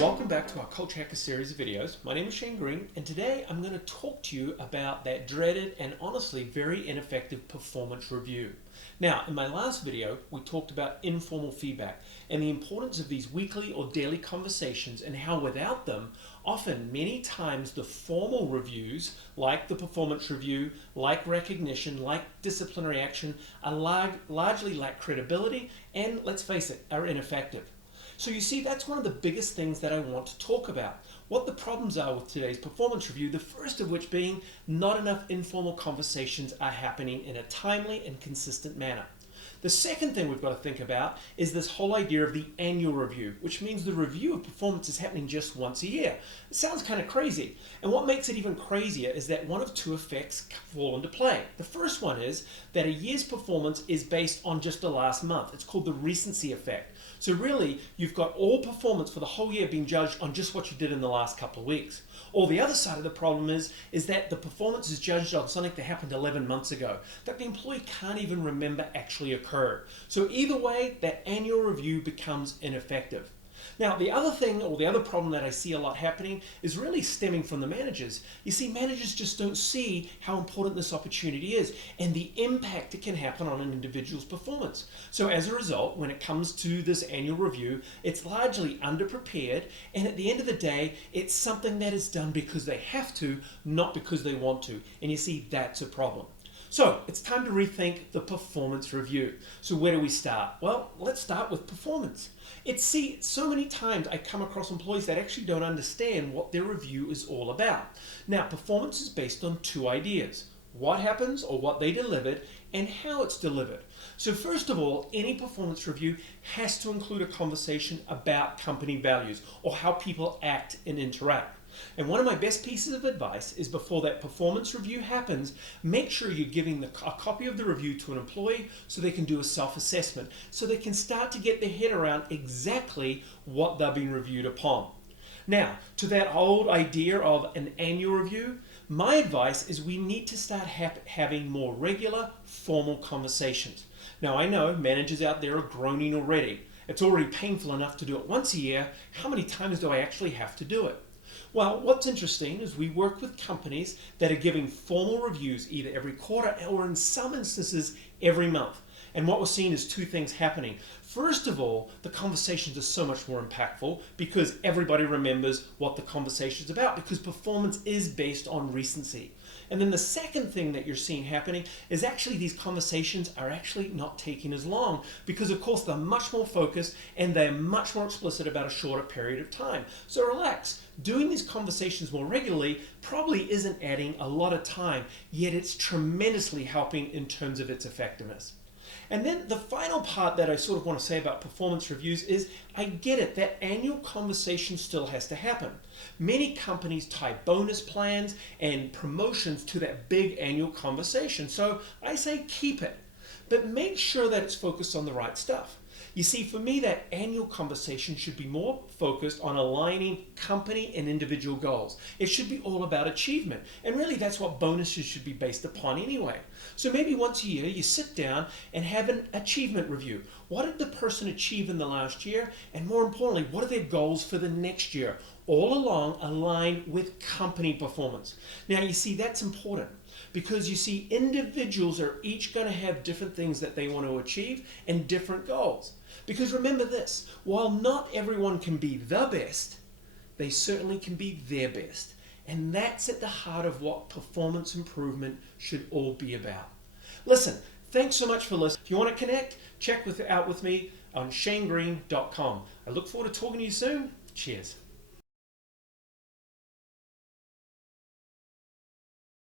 Welcome back to our Culture Hacker series of videos. My name is Shane Green, and today I'm going to talk to you about that dreaded and honestly very ineffective performance review. Now, in my last video, we talked about informal feedback and the importance of these weekly or daily conversations and how without them, often many times the formal reviews, like the performance review, like recognition, like disciplinary action, largely lack credibility and, let's face it, are ineffective. So you see, that's one of the biggest things that I want to talk about. What the problems are with today's performance review, the first of which being not enough informal conversations are happening in a timely and consistent manner. The second thing we've got to think about is this whole idea of the annual review, which means the review of performance is happening just once a year. It sounds kind of crazy. And what makes it even crazier is that one of two effects fall into play. The first one is that a year's performance is based on just the last month. It's called the recency effect. So really, you've got all performance for the whole year being judged on just what you did in the last couple of weeks. Or the other side of the problem is that the performance is judged on something that happened 11 months ago, that the employee can't even remember actually occurred. So either way, that annual review becomes ineffective. Now, the other thing, or the other problem that I see a lot happening is really stemming from the managers. You see, managers just don't see how important this opportunity is and the impact it can happen on an individual's performance. So as a result, when it comes to this annual review, it's largely underprepared, and at the end of the day, it's something that is done because they have to, not because they want to. And you see, that's a problem. So it's time to rethink the performance review. So where do we start? Well, let's start with performance. So many times I come across employees that actually don't understand what their review is all about. Now, performance is based on two ideas: what happens or what they delivered and how it's delivered. So first of all, any performance review has to include a conversation about company values or how people act and interact. And one of my best pieces of advice is before that performance review happens, make sure you're giving a copy of the review to an employee so they can do a self-assessment, so they can start to get their head around exactly what they're being reviewed upon. Now, to that old idea of an annual review, my advice is we need to start having more regular, formal conversations. Now, I know managers out there are groaning already. It's already painful enough to do it once a year. How many times do I actually have to do it? Well, what's interesting is we work with companies that are giving formal reviews either every quarter or in some instances every month. And what we're seeing is two things happening. First of all, the conversations are so much more impactful because everybody remembers what the conversation is about, because performance is based on recency. And then the second thing that you're seeing happening is actually these conversations are actually not taking as long because, of course, they're much more focused and they're much more explicit about a shorter period of time. So relax. Doing these conversations more regularly probably isn't adding a lot of time, yet it's tremendously helping in terms of its effectiveness. And then the final part that I sort of want to say about performance reviews is I get it, that annual conversation still has to happen. Many companies tie bonus plans and promotions to that big annual conversation. So I say keep it, but make sure that it's focused on the right stuff. You see, for me, that annual conversation should be more focused on aligning company and individual goals. It should be all about achievement. And really, that's what bonuses should be based upon anyway. So maybe once a year, you sit down and have an achievement review. What did the person achieve in the last year? And more importantly, what are their goals for the next year? All along aligned with company performance. Now, you see, that's important because you see, individuals are each going to have different things that they want to achieve and different goals. Because remember this, while not everyone can be the best, they certainly can be their best. And that's at the heart of what performance improvement should all be about. Listen, thanks so much for listening. If you want to connect, check out with me on shanegreen.com. I look forward to talking to you soon. Cheers.